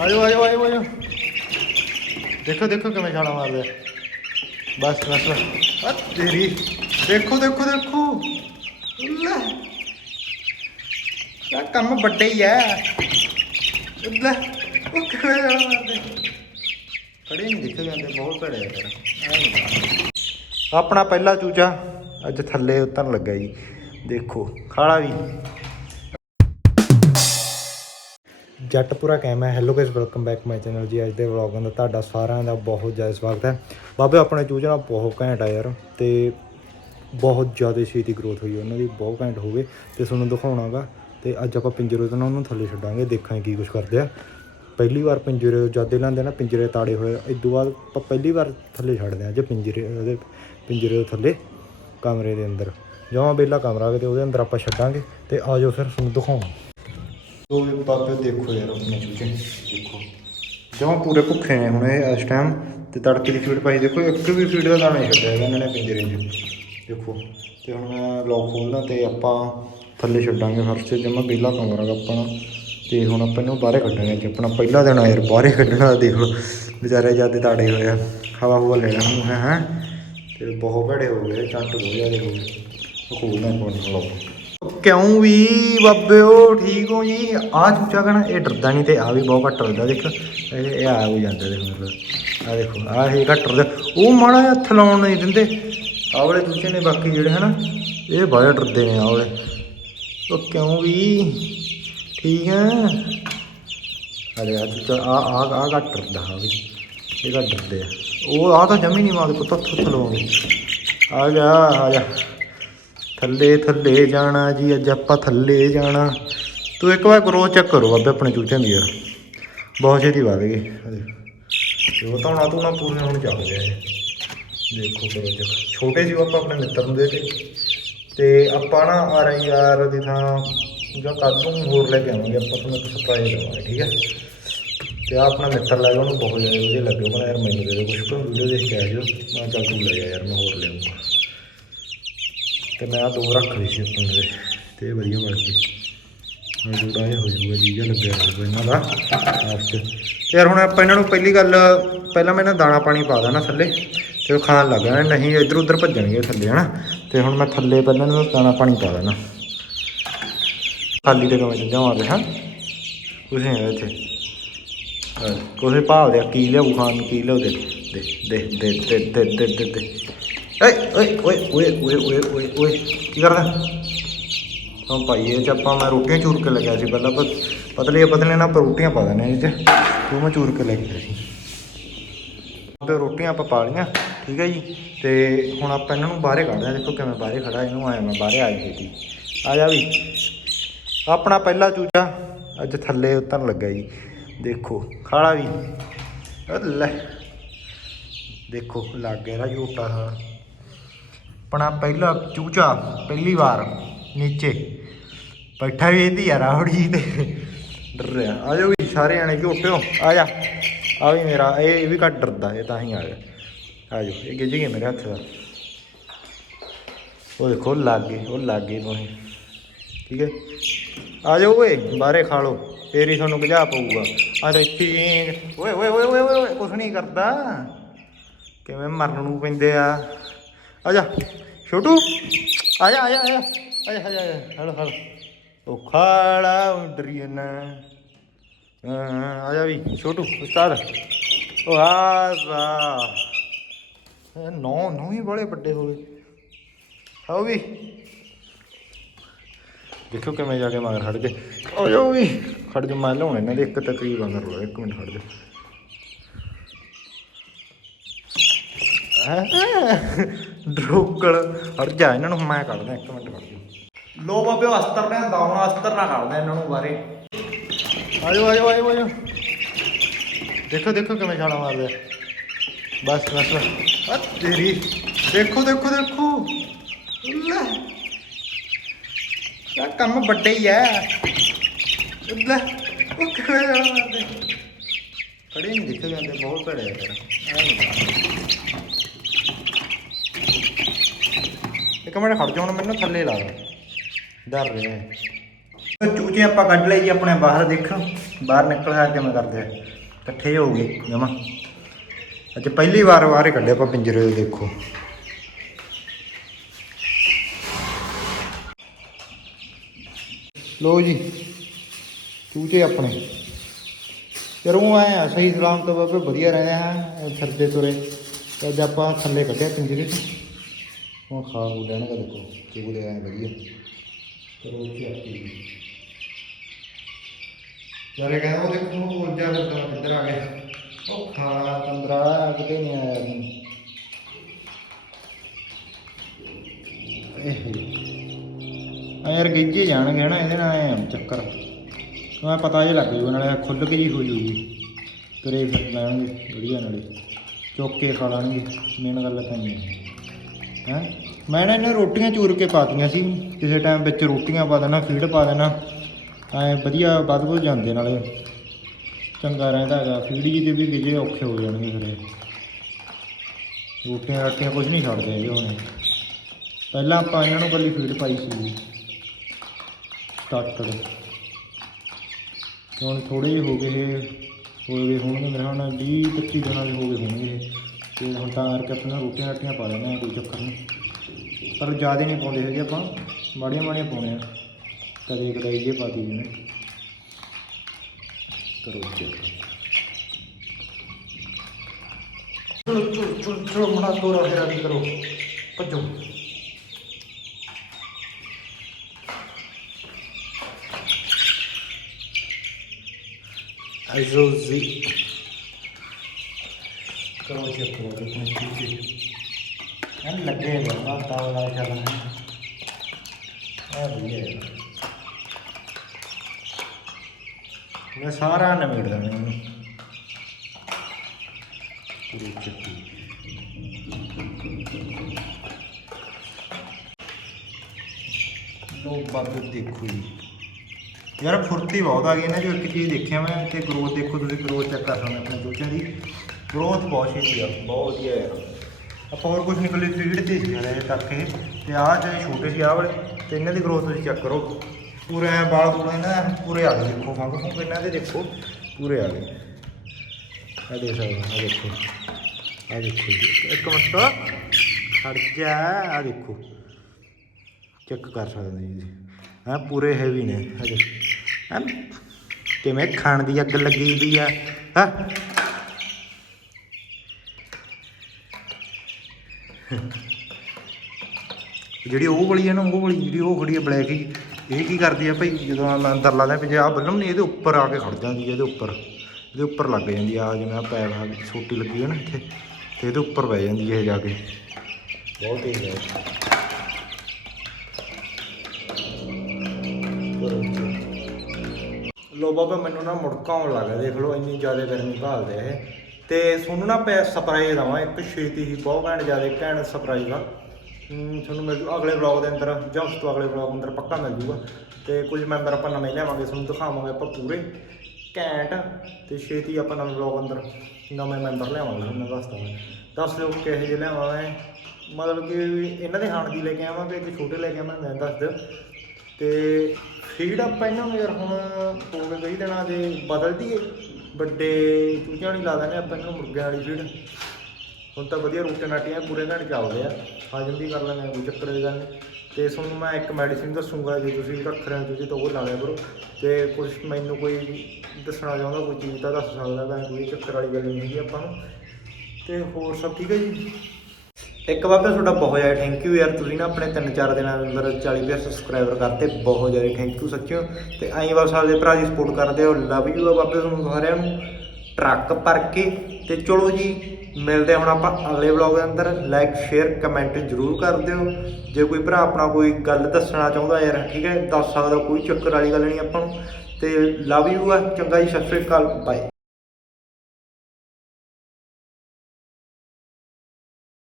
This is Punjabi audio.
ਆਜੋ ਆਜੋ ਆਜੋ ਆਜੋ। ਦੇਖੋ ਦੇਖੋ ਕਿਵੇਂ ਛਾਲਾ ਮਾਰਦਾ ਬਸ ਬਸ ਆ ਤੇਰੀ। ਦੇਖੋ ਦੇਖੋ ਦੇਖੋ। ਲੈ। ਆ ਕੰਮ ਵੱਡਾ ਹੀ ਹੈ ਲੈ। ਉਹ ਕਿਵੇਂ ਛਾਲਾ ਮਾਰਦੇ? ਖੜੇ ਨਹੀਂ ਦਿਖ ਜਾਂਦੇ, ਬਹੁਤ ਭੜੇ ਆ ਯਾਰ ਆਪਣਾ ਪਹਿਲਾ ਚੂਚਾ ਅੱਜ ਥੱਲੇ ਉਤਰਨ ਲੱਗਾ ਜੀ। ਦੇਖੋ, ਖਾਲਾ ਵੀ। ਜੱਟਪੁਰਾ ਕੈਮ ਹੈ। Hello guys welcome back my channel ਜੀ। ਅੱਜ ਦੇ ਵਲੌਗਾਂ ਦਾ ਤੁਹਾਡਾ ਸਾਰਿਆਂ ਦਾ ਬਹੁਤ ਜ਼ਿਆਦਾ ਸਵਾਗਤ ਹੈ। ਬਾਬੇ, ਆਪਣੇ ਚੂਚਾ ਬਹੁਤ ਘੈਂਟ ਆ ਯਾਰ ਤੇ ਬਹੁਤ ਜ਼ਿਆਦਾ ਛੇਤੀ ਗਰੋਥ ਹੋਈ ਉਹਨਾਂ ਦੀ ਬਹੁਤ ਘੈਂਟ ਹੋਵੇ ਤੇ ਤੁਹਾਨੂੰ ਦਿਖਾਉਣਾਗਾ। ਤੇ ਅੱਜ ਆਪਾਂ ਪਿੰਜਰੇ ਤੋਂ ਉਹਨਾਂ ਨੂੰ ਥੱਲੇ ਛੱਡਾਂਗੇ, ਦੇਖਾਂਗੇ ਕੀ ਕੁਝ ਕਰਦੇ ਆ। ਪਹਿਲੀ ਵਾਰ ਪਿੰਜਰੇ ਤੋਂ ਜਾਦੇ ਲਾਂਦੇ ਨਾ, ਪਿੰਜਰੇ ਤਾੜੇ ਹੋਏ, ਇਸ ਤੋਂ ਬਾਅਦ ਆਪਾਂ ਪਹਿਲੀ ਵਾਰ ਥੱਲੇ ਛੱਡਦੇ ਆ ਜੇ ਪਿੰਜਰੇ, ਉਹਦੇ ਪਿੰਜਰੇ ਤੋਂ ਥੱਲੇ ਕਮਰੇ ਦੇ ਅੰਦਰ। ਜਮਾਂ ਬੇਲਾ ਕਮਰਾ ਹੋਵੇ ਤੇ ਉਹਦੇ ਅੰਦਰ ਆਪਾਂ ਛੱਡਾਂਗੇ ਤੇ ਆਜੋ ਫਿਰ ਤੁਹਾਨੂੰ ਦਿਖਾਉਂ ਤੋ ਇਹ ਬਾਬੇ ਦੇਖੋ ਯਾਰ ਆਪਣੇ ਚੂਚੇ ਦੇਖੋ। ਜਮਾਂ ਪੂਰੇ ਭੁੱਖੇ ਨੇ ਹੁਣ ਇਹ ਇਸ ਟਾਈਮ ਤੇ ਤੜਕੇ ਦੀ ਫੀਡ ਪਾਈ, ਦੇਖੋ, ਇੱਕ ਵੀ ਫੀਡ ਦਾ ਦਾਣਾ ਨਹੀਂ ਛੱਡਿਆ ਹੈਗਾ, ਇਹਨਾਂ ਨੇ ਪਿੰਜਰੇ 'ਚ। ਦੇਖੋ, ਤੇ ਹੁਣ ਮੈਂ ਲੌਕ ਖੋਲਦਾ ਤੇ ਆਪਾਂ ਥੱਲੇ ਛੱਡਾਂਗੇ ਫਰਸ਼ 'ਚ ਜਮਾਂ ਬੇਲਾ ਕਮਰਾ ਗਾ ਆਪਣਾ ਤੇ ਹੁਣ ਆਪਾਂ ਇਹਨੂੰ ਬਾਹਰੇ ਕੱਢਾਂਗੇ ਅੱਜ ਆਪਣਾ ਪਹਿਲਾ ਦਿਨ ਆ ਯਾਰ, ਬਾਹਰੇ ਕੱਢਣਾ, ਦੇਖ ਲਓ ਵਿਚਾਰੇ ਜਿਆਦੇ ਤਾੜੇ ਹੋਏ ਆ, ਹਵਾ ਹੁਵਾ ਲੈ ਲੈਣ ਹੈ ਹੈ। ਤੇ ਬਹੁਤ ਭੜੇ ਹੋ ਗਏ, ਚੰਟ ਹੋ ਗਿਆ, ਦੇਖੋ। ਉਹ ਖੋਲਦਾ ਪਾਣੀ ਲਓ ਕਿਉਂ ਵੀ ਬਾਬਿਓ, ਠੀਕ ਹੋ ਜੀ? ਆ ਚੂਚਾ ਕਹਣਾ, ਇਹ ਡਰਦਾ ਨਹੀਂ ਤੇ ਆ ਵੀ ਬਹੁਤ ਘੱਟ ਡਰਦਾ, ਦੇਖ। ਇਹ ਆ ਹੋ ਜਾਂਦਾ, ਦੇਖ ਮਤਲਬ ਆ ਦੇਖੋ ਆ ਇਹ ਘੱਟ ਡਰਦਾ। ਉਹ ਮਾੜਾ ਹੱਥ ਲਾਉਣ ਨਹੀਂ ਦਿੰਦੇ। ਆਹ ਵਾਲੇ ਚੂਚੇ ਨੇ ਬਾਕੀ ਜਿਹੜੇ, ਹਨਾ, ਇਹ ਬੜੇ ਡਰਦੇ ਨੇ ਆਹ ਵਾਲੇ। ਉਹ ਕਿਉਂ ਵੀ? ਠੀਕ ਹੈ ਅਰੇ ਆ ਚੂਚਾ ਆ ਆ ਆ ਘੱਟ ਡਰਦਾ ਆ ਵੀ। ਇਹ ਘੱਟ ਡਰਦੇ ਆ। ਉਹ ਆ ਤਾਂ ਜਮੀ ਨਹੀਂ ਮਾਰਦੇ, ਪੁੱਤ, ਹੱਥ ਲਾਉਂਦੇ ਆ ਜਾ ਆ ਜਾ। ਥੱਲੇ ਥੱਲੇ ਜਾਣਾ ਜੀ, ਅੱਜ ਆਪਾਂ ਥੱਲੇ ਜਾਣਾ। ਤੂੰ ਇੱਕ ਵਾਰ ਗਰੋਥ ਚੈੱਕ ਕਰੋ ਬਾਬੇ ਆਪਣੇ ਚੂਚਿਆਂ ਦੀ ਯਾਰ। ਬਹੁਤ ਛੇਤੀ ਵਧ ਗਈ ਆ ਉਹ ਤਾਂ ਹੁਣ ਤੂੰ ਨਾ ਪੂਰੇ ਹੁਣ ਚੱਲ ਗਿਆ ਦੇਖੋ ਕਰੋ ਚੈੱਕ। ਛੋਟੇ ਸੀ ਉਹ ਆਪਾਂ ਆਪਣੇ ਮਿੱਤਰ ਨੂੰ ਦੇ ਤੇ। ਤੇ ਆਪਾਂ ਨਾ ਆ ਰਹੀ ਯਾਰ ਦੀ ਥਾਂ ਜਾਂ ਕੱਦੋਂ ਹੋਰ ਲੈ ਕੇ ਆਵਾਂਗੇ। ਆਪਾਂ ਤੁਹਾਨੂੰ ਇੱਕ ਸਰਪ੍ਰਾਈਜ਼ ਦੇਵਾਂਗੇ, ਠੀਕ ਹੈ ਤੇ ਆ ਆਪਣਾ ਮਿੱਤਰ ਲੈ ਗਿਆ ਉਹਨੂੰ ਬਹੁਤ ਜ਼ਿਆਦਾ ਵਧੀਆ ਲੱਗਿਆ ਕਹਿੰਦਾ ਯਾਰ ਮੈਨੂੰ ਦੇ ਦੇ ਕੁਝ ਕੋਈ ਵੀਡੀਓ ਦੇਖ ਕੇ ਆ ਜਾਓ। ਮੈਂ ਚੱਲ ਤੂੰ ਲੈ ਜਾ ਯਾਰ, ਮੈਂ ਹੋਰ ਲਿਆਉਂਗਾ ਤੇ ਮੈਂ ਆ ਦੋ ਰੱਖ ਲਈ ਸੀ ਆਪਣੇ ਦੇ ਤੇ ਵਧੀਆ ਬਣ ਗਈ ਹੁਣ ਜੋੜਾ ਇਹ ਹੋ ਜਾਊਗਾ, ਜੀਜਾ ਲੱਗਿਆ ਹੋਊਗਾ ਇਹਨਾਂ ਦਾ ਆਪਸ ਚ। ਤੇ ਯਾਰ ਹੁਣ ਆਪਾਂ ਇਹਨਾਂ ਨੂੰ ਪਹਿਲੀ ਗੱਲ, ਪਹਿਲਾਂ ਮੈਂ ਇਹਨਾਂ ਦਾਣਾ ਪਾਣੀ ਪਾ ਦੇਣਾ ਥੱਲੇ, ਤੇ ਉਹ ਖਾਣ ਲੱਗ ਜਾਣਾ, ਨਹੀਂ ਇੱਧਰ ਉੱਧਰ ਭੱਜਣਗੇ ਥੱਲੇ, ਹਨਾ? ਤੇ ਹੁਣ ਮੈਂ ਥੱਲੇ ਪਹਿਲਾਂ ਇਹਨਾਂ ਨੂੰ ਦਾਣਾ ਪਾਣੀ ਪਾ ਦੇਣਾ। ਖਾਲੀ ਤੇ ਕਮੇ ਚੱਜਾਂ ਮਾਰਦੇ ਹਾਂ? ਕੁਛ ਨਹੀਂ ਹੈਗਾ ਇੱਥੇ। ਕੋਸੇ ਭਾਵ ਦੇ ਕੀ ਲਿਆਉ ਖਾਣ ਨੂੰ, ਕੀ ਲਿਆਉ ਦੇ ਦੇ ਦੇ ਦੇ ਦੇ ਦੇ ਦੇ। ਦੇ ਏ ਓਏ ਓਏ ਓਏ ਓਏ ਓਏ ਓਏ ਓਏ, ਕੀ ਕਰਦਾ? ਹਾਂ ਭਾਈ, ਇਹ ਚ ਆਪਾਂ ਮੈਂ ਰੋਟੀਆਂ ਚੂਰ ਕੇ ਲੱਗਿਆ ਸੀ, ਪਹਿਲਾਂ ਪਰ ਪਤਲੇ ਪਤਲੇ ਨਾ ਆਪਾਂ ਰੋਟੀਆਂ ਪਾ ਦੇਣੇ ਇਹ ਚ। ਉਹ ਮੈਂ ਚੂਰ ਕੇ ਲੈ ਗਿਆ ਸੀ। ਤੇ ਰੋਟੀਆਂ ਆਪਾਂ ਪਾ ਲਈਆਂ, ਠੀਕ ਹੈ ਜੀ? ਤੇ ਹੁਣ ਆਪਾਂ ਇਹਨਾਂ ਨੂੰ ਬਾਹਰੇ ਕੱਢਦੇ ਹਾਂ। ਦੇਖੋ ਕਿਵੇਂ ਬਾਹਰੇ ਖੜਾ, ਇਹਨੂੰ ਆਇਆ ਮੈਂ ਬਾਹਰੇ ਆ ਗਈ ਛੇਤੀ ਆ ਜਾ ਵੀ। ਆਪਣਾ ਪਹਿਲਾ ਚੂਚਾ ਅੱਜ ਥੱਲੇ ਉਤਰਨ ਲੱਗਾ ਜੀ। ਦੇਖੋ, ਖਾਲਾ ਵੀ। ਲੈ ਦੇਖੋ, ਲੱਗ ਗਿਆ ਨਾ ਝੂਟਾ। ਹਾਂ ਆਪਣਾ ਪਹਿਲਾ ਚੂਚਾ ਪਹਿਲੀ ਵਾਰ ਨੀਚੇ ਬੈਠਾ ਵੀ ਇਹਦੀ ਯਾਰ ਆਉੜੀ ਤੇ। ਡਰ ਰਿਹਾ। ਆ ਜਾਓ ਵੀ ਸਾਰੇ ਜਾਣੇ ਝੂਟਿਓ ਆ ਜਾ। ਆ ਵੀ ਮੇਰਾ, ਇਹ ਵੀ ਘੱਟ ਡਰਦਾ, ਇਹ ਤਾਂ ਹੀ ਆ ਗਿਆ। ਆ ਜਾਓ, ਇਹ ਗਿੱਜ ਗਿਆ ਮੇਰੇ ਹੱਥ ਦਾ। ਉਹ ਦੇਖੋ ਲੱਗ ਗਏ, ਉਹ ਲੱਗ ਗਏ ਦੋਹੇ। ਠੀਕ ਹੈ? ਆ ਜਾਓ ਓਏ, ਬਾਹਰੇ ਖਾ ਲਓ। ਫੇਰ ਹੀ ਤੁਹਾਨੂੰ ਗਜਾ ਪਊਗਾ। ਆ ਤਾਂ ਇੱਥੇ ਓਏ ਓਏ ਓਏ ਓਏ, ਕੁਛ ਨਹੀਂ ਕਰਦਾ। ਕਿਵੇਂ ਮਰਨ ਨੂੰ ਪੈਂਦੇ ਆ? ਆ ਜਾ। ਛੋਟੂ, ਆ ਜਾ ਆ ਜਾ ਆ ਜਾ। ਆ ਜਾ ਆ ਜਾ ਹਲ ਹਲ। ਉਹ ਖਾੜਾ ਡਰੀ ਨਾ ਆ ਜਾ ਵੀ, ਛੋਟੂ, ਉਸਤਾਦ। ਉਹ ਆ ਸਾ। ਨੌ ਨੌ ਹੀ ਬੜੇ ਵੱਡੇ ਹੋ ਗਏ। ਆਓ ਵੀ। ਦੇਖੋ ਕਿਵੇਂ ਜਾ ਕੇ ਮਗਰ ਖੜ ਗਏ। ਓ ਵੀ। ਖੜ ਜਾ ਮੈਂ ਲਾਉਣਾ ਇਹਨਾਂ ਦੇ ਇੱਕ ਤਕਰੀਬਨ ਕਰ ਲਓ ਇੱਕ ਮਿੰਟ ਖੜ ਜਾ ਡਰੋਕਲ। ਹਟ ਜਾ ਇਹਨਾਂ ਨੂੰ ਮੈਂ ਕੱਢਦਾ ਇੱਕ ਮਿੰਟ ਖੜ ਜਾ। ਲੋ ਬਾਬੇ ਅਸਤਰ ਲਿਆਂਦਾ ਹੁਣ ਅਸਤਰ ਨਾ ਕੱਢਦਾ ਇਹਨਾਂ ਨੂੰ ਬਾਰੇ। ਆਜੋ ਆਜੋ ਆਜੋ ਆਜੋ ਦੇਖੋ ਦੇਖੋ ਕਿਵੇਂ ਛਾਲਾ ਮਾਰਦਾ। ਬਸ ਬਸ। ਆ ਤੇਰੀ। ਦੇਖੋ ਦੇਖੋ ਦੇਖੋ। ਲੈ। ਆ ਕੰਮ ਵੱਡਾ ਹੀ ਹੈ ਲੈ ਉਹ ਕਿਵੇਂ ਛਾਲਾ ਮਾਰਦੇ? ਖੜੇ ਨਹੀਂ ਦਿਖ ਜਾਂਦੇ ਬਹੁਤ ਭੜੇ ਆ ਯਾਰ ਐਂ ਨੀ ਮਾਰਦੇ। ਇੱਕ ਮਿੰਟ ਖੜ ਜਾ, ਹੁਣ ਮੈਨੂੰ ਥੱਲੇ ਲਾ ਦੇ। ਡਰ ਰਿਹਾ ਹੈ। ਚੂਚੇ ਆਪਾਂ ਕੱਢ ਲਏ ਜੀ ਆਪਣੇ ਬਾਹਰ, ਦੇਖੋ। ਬਾਹਰ ਨਿਕਲ ਆ ਕਿਵੇਂ ਕਰਦੇ ਆ। ਇਕੱਠੇ ਹੋ ਗਏ, ਜਮਾ। ਅੱਜ ਪਹਿਲੀ ਵਾਰ ਬਾਹਰ ਹੀ ਕੱਢਿਆ ਆਪਾਂ ਪਿੰਜਰੇ ਤੋਂ ਦੇਖੋ। ਲੋ ਜੀ, ਚੂਚੇ ਆਪਣੇ। ਚਰੋਂ ਆਏ ਆ, ਸਹੀ ਸਲਾਮ ਤੋਂ ਬਾਬੇ, ਵਧੀਆ ਰਹਿੰਦੇ ਹਾਂ ਫਿਰਦੇ ਤੁਰੇ। ਅੱਜ ਆਪਾਂ ਥੱਲੇ ਕੱਢਿਆ ਪਿੰਜਰੇ ਤੋਂ ਹੁਣ ਖਾ ਹੋ ਲੈਣਗਾ ਦੇਖੋ ਚੂਲੇ ਆਏ ਵਧੀਆ। ਚਲੋ ਕੀ ਆਪੀ ਯਾਰੇ ਕਹਿੰਦਾ ਉਹ ਦੇਖੋ ਉਹ ਉਲਝਾ ਫਿਰਦਾ ਕਿੱਧਰ ਆ ਗਿਆ। ਉਹ ਖਾ ਤੰਦਰਾ ਕਿਤੇ ਨਹੀਂ ਆਇਆ ਇਹ ਆ ਯਾਰ ਗਿੱਜੇ ਜਾਣਗੇ ਨਾ ਇਹਦੇ ਨਾਲ ਐਂ ਚੱਕਰ। ਮੈਂ ਪਤਾ ਜੇ ਲੱਗ ਜੂ ਨਾਲੇ ਖੁੱਲ ਕੇ ਜੀ ਹੋ ਜੂਗੀ। ਤੁਰੇ ਫਿਰ ਲੈਣਗੇ ਵਧੀਆ ਨਾਲੇ। ਚੁੱਕ ਕੇ ਖਾ ਲੈਣਗੇ ਮੇਨ ਗੱਲ ਤਾਂ ਇਹ ਹੈ? ਹੈਂ ਮੈਂ ਨਾ ਇਹਨੇ ਰੋਟੀਆਂ ਚੂਰ ਕੇ ਪਾਤੀਆਂ ਸੀ। ਕਿਸੇ ਟਾਈਮ ਵਿੱਚ ਰੋਟੀਆਂ ਪਾ ਦੇਣਾ ਫੀਡ ਪਾ ਦੇਣਾ। ਐ ਵਧੀਆ ਵੱਧ ਵੱਧ ਜਾਂਦੇ ਨਾਲੇ। ਚੰਗਾ ਰਹਿੰਦਾ ਹੈਗਾ। ਫੀਡ ਜੀ ਤੇ ਵੀ ਗਿਜੇ ਔਖੇ ਹੋ ਜਾਣਗੇ ਫਿਰ ਰੋਟੀਆਂ ਰਾਟੀਆਂ ਕੁਝ ਨਹੀਂ ਛੱਡਦੇ ਹੈਗੇ ਹੁਣ। ਪਹਿਲਾਂ ਆਪਾਂ ਇਹਨਾਂ ਨੂੰ ਕੱਲੀ ਫੀਡ ਪਾਈ ਸੀ। ਸਟਾਰਟਰ। ਹੁਣ ਥੋੜੇ ਜਿਹੇ ਹੋ ਗਏ ਇਹ। ਹੋਏ ਗਏ ਹੋਣਗੇ ਮੇਰੇ ਹੁਣ 20 25 ਦਿਨਾਂ ਦੇ ਹੋ ਗਏ ਹੋਣਗੇ ਤੇ ਹੁਣ ਤਾਂ ਕਰਕੇ ਆਪਣਾ ਰੋਟੀਆਂ ਰਾਟੀਆਂ ਪਾ ਲੈਣਾ ਕੋਈ ਚੱਕਰ ਨਹੀਂ। ਪਰ ਜ਼ਿਆਦਾ ਨਹੀਂ ਪਾਉਂਦੇ ਹੈਗੇ ਆਪਾਂ, ਮਾੜੀਆਂ ਮਾੜੀਆਂ ਪਾਉਂਦੇ ਆ ਕਦੇ ਕਦਾਈ ਜੇ ਪਾ ਦਈਏ ਕਰੋ ਚੈੱਕ ਚਲੋ ਚਲੋ ਚਲੋ ਚਲੋ ਮਣਾ ਤੋਰਾ ਫੇਰਾ ਵੀ ਕਰੋ। ਭੱਜੋ। ਅਜੋਜ਼ੀ ਕਰੋ ਚੈੱਕ ਕਰੋ ਦੇਖੋ ਕੀ ਐਨ ਲੱਗੇ ਬਾਬਾ ਤਾਂ ਵਾਲਾ ਚੱਲਣਾ ਆ ਵਧੀਆ ਹੈ। ਮੈਂ ਸਾਰਾ ਨਵੇੜ ਦੇਣਾ ਇਹਨੂੰ। ਪੂਰੀ ਚੱਕੀ ਲੋ ਬਾਬੂ, ਦੇਖੋ ਜੀ। ਯਾਰ ਫੁਰਤੀ ਬਹੁਤ ਆ ਗਈ ਨਾ, ਜੋ ਇੱਕ ਚੀਜ਼ ਦੇਖਿਆ ਮੈਂ, ਤੇ ਗਰੋਥ ਦੇਖੋ, ਤੁਸੀਂ ਗਰੋਥ ਚੈੱਕ ਕਰ ਸਕਦੇ ਆਪਣੇ ਚੂਚਿਆਂ ਦੀ ਗਰੋਥ ਬਹੁਤ ਛੇਤੀ ਆ, ਬਹੁਤ ਵਧੀਆ ਯਾਰ ਆਪਾਂ ਹੋਰ ਕੁਝ ਨਿਕਲੇ ਫੀਡ ਤੇ ਜਾਣਾ ਹਲੇ ਕਰਕੇ। ਇਹ ਤੇ ਆਹ ਜਿਹੜੇ ਛੋਟੇ ਸੀ, ਆਹ ਵਾਲੇ, ਤੇ ਇਹਨਾਂ ਦੀ ਗਰੋਥ ਤੁਸੀਂ ਚੈੱਕ ਕਰੋ। ਪੂਰੇ ਐਂ ਵਾਲ ਬੂਲ ਇਹਨਾਂ ਦੇ, ਪੂਰੇ ਆ ਗਏ ਦੇਖੋ ਫੰਗ ਫੰਗ ਇਹਨਾਂ ਦੇ ਦੇਖੋ, ਪੂਰੇ ਆ ਗਏ। ਆ ਦੇਖ ਸਕਦੇ ਹੋ ਆ ਦੇਖੋ ਆ ਦੇਖੋ ਜੀ। ਇੱਕ ਮਿੰਟ, ਖੜ ਜਾ ਆ ਦੇਖੋ। ਚੈੱਕ ਕਰ ਸਕਦੇ ਜੀ। ਹਾਂ ਪੂਰੇ ਹੈਵੀ ਨੇ ਹਜੇ ਹਾਂ ਕਿਵੇਂ ਖਾਣ ਦੀ ਅੱਗ ਲੱਗੀ ਵੀ ਆ, ਹਾਂ? ਜਿਹੜੀ ਉਹ ਵਾਲੀ ਹੈ ਨਾ, ਉਹ ਵਾਲੀ ਜਿਹੜੀ ਉਹ ਖੜੀ ਹੈ ਬਲੈਕ ਹੀ, ਇਹ ਕੀ ਕਰਦੀ ਹੈ ਭਾਈ? ਜਦੋਂ ਮੈਂ ਅੰਦਰ ਲਾਦਾ ਵੀ ਜੇ ਆ ਬੱਲਮ ਨਹੀਂ ਇਹਦੇ ਉੱਪਰ ਆ ਕੇ ਖੜ ਜਾਂਦੀ ਹੈ, ਇਹਦੇ ਉੱਪਰ। ਇਹਦੇ ਉੱਪਰ ਲੱਗ ਜਾਂਦੀ ਆ ਜਿਵੇਂ ਆ ਪੈਰ ਆ ਛੋਟੀ ਲੱਗੀ ਹੈ ਨਾ ਇੱਥੇ, ਤੇ ਇਹਦੇ ਉੱਪਰ ਬਹਿ ਜਾਂਦੀ ਹੈ ਜਾ ਕੇ। ਬਹੁਤ ਤੇਜ਼ ਹੈ। ਲੋ ਬਾਬਾ, ਮੈਨੂੰ ਨਾ ਮੁੜਕਾ ਆਉਣ ਲੱਗਾ ਦੇਖ ਲਓ ਇੰਨੀ ਜ਼ਿਆਦਾ ਗਰਮੀ ਭਾਲਦੇ ਇਹ। ਤੇ ਤੁਹਾਨੂੰ ਨਾ ਪੈ ਸਪਰਾਈ ਦਵਾਂ, ਇੱਕ ਛੇਤੀ ਹੀ ਬਹੁਤ ਘੈਂਟ ਜ਼ਿਆਦਾ ਘੈਂਟ ਸਪਰਾਈ ਦਾ ਤੁਹਾਨੂੰ ਮਿਲ ਜੂ ਅਗਲੇ ਵਲੌਗ ਦੇ ਅੰਦਰ, ਜਾਂ ਉਸ ਤੋਂ ਅਗਲੇ ਵਲੌਗ ਅੰਦਰ ਪੱਕਾ ਮਿਲ ਜੂਗਾ। ਤੇ ਕੁਝ ਮੈਂਬਰ ਆਪਾਂ ਨਵੇਂ ਲਿਆਵਾਂਗੇ, ਤੁਹਾਨੂੰ ਦਿਖਾਵਾਂਗੇ ਆਪਾਂ ਪੂਰੇ ਘੈਂਟ ਤੇ ਛੇਤੀ ਆਪਾਂ ਨਵੇਂ ਵਲੌਗ ਅੰਦਰ ਨਵੇਂ ਮੈਂਬਰ ਲਿਆਵਾਂਗੇ, ਤੁਹਾਨੂੰ ਮੈਂ ਦੱਸਦਾ ਮੈਂ ਦੱਸ ਦਿਓ ਕਿਹੋ ਜਿਹੇ ਲਿਆਵਾਂਗੇ ਮਤਲਬ ਕਿ ਇਹਨਾਂ ਦੇ ਹਾਣ ਦੀ ਲੈ ਕੇ ਆਵਾਂਗੇ ਕਿ ਛੋਟੇ ਲੈ ਕੇ ਆਵਾਂਗੇ ਮੈਂ ਦੱਸ ਦਿਓ। ਤੇ ਫੀਡ ਆਪਾਂ ਇਹਨਾਂ ਨੂੰ ਯਾਰ ਹੁਣ ਹੋ ਗਏ ਕਈ ਦਿਨਾਂ ਦੇ ਬਦਲਦੀ ਹੈ ਵੱਡੇ ਚੂਚਿਆਂ ਨਹੀਂ ਲਾ ਦਿੰਦੇ ਆਪਾਂ ਇਹਨਾਂ ਨੂੰ, ਮੁਰਗਿਆਂ ਵਾਲੀ ਫੀਡ ਹੁਣ ਤਾਂ ਵਧੀਆ ਰੋਟੀਆਂ ਨਾਟੀਆਂ ਪੂਰੇ ਘੰਟੇ ਚੱਲਦੇ ਆ। ਹਾਜ਼ਮ ਵੀ ਕਰ ਲੈਂਦੇ ਆ ਕੋਈ ਚੱਕਰ ਦੀ ਗੱਲ ਨਹੀਂ। ਤੇ ਤੁਹਾਨੂੰ ਮੈਂ ਇੱਕ ਮੈਡੀਸਿਨ ਦੱਸੂਗਾ, ਜੇ ਤੁਸੀਂ ਰੱਖ ਰਹੇ ਹੋ, ਤੁਸੀਂ ਤਾਂ ਉਹ ਲਾ ਲਿਆ ਕਰੋ। ਤੇ ਕੁਝ ਮੈਨੂੰ ਕੋਈ ਦੱਸਣਾ ਚਾਹੁੰਦਾ, ਕੋਈ ਚੀਜ਼ ਤਾਂ ਦੱਸ ਸਕਦਾ ਮੈਂ ਕੋਈ ਚੱਕਰ ਵਾਲੀ ਗੱਲ ਨਹੀਂ ਹੈਗੀ ਆਪਾਂ ਨੂੰ। ਤੇ ਹੋਰ ਸਭ ਠੀਕ ਹੈ ਜੀ? ਇੱਕ ਬਾਬਾ ਤੁਹਾਡਾ ਬਹੁਤ ਜ਼ਿਆਦਾ ਥੈਂਕ ਯੂ ਯਾਰ, ਤੁਸੀਂ ਨਾ ਆਪਣੇ 3-4 ਦਿਨਾਂ ਦੇ ਅੰਦਰ 40000 ਸਬਸਕ੍ਰਾਈਬਰ ਕਰਤੇ, ਬਹੁਤ ਜ਼ਿਆਦਾ ਥੈਂਕ ਯੂ ਸੱਚਿਓ। ਤੇ ਐਂ ਬਸ ਆਪਦੇ ਭਰਾ ਦੀ ਸਪੋਰਟ ਕਰਦੇ ਹੋ ਲਵ ਯੂ ਆ ਬਾਬੇ ਤੁਹਾਨੂੰ ਸਾਰਿਆਂ ਨੂੰ। ਟਰੱਕ ਭਰ ਕੇ, ਤੇ ਚਲੋ ਜੀ, ਮਿਲਦੇ ਹੁਣ ਆਪਾਂ ਅਗਲੇ ਵਲੌਗ ਦੇ ਅੰਦਰ। ਲਾਈਕ ਸ਼ੇਅਰ ਕਮੈਂਟ ਜ਼ਰੂਰ ਕਰ ਦਿਓ। ਜੇ ਕੋਈ ਭਰਾ ਆਪਣਾ ਕੋਈ ਗੱਲ ਦੱਸਣਾ ਚਾਹੁੰਦਾ ਯਾਰ, ਠੀਕ ਹੈ, ਦੱਸ ਸਕਦਾ, ਕੋਈ ਚੱਕਰ ਵਾਲੀ ਗੱਲ ਨਹੀਂ ਆਪਾਂ ਨੂੰ। ਤੇ ਲਵ ਯੂ ਆ, ਚੰਗਾ ਜੀ, ਸਤਿ ਸ਼੍ਰੀ ਅਕਾਲ ਬਾਏ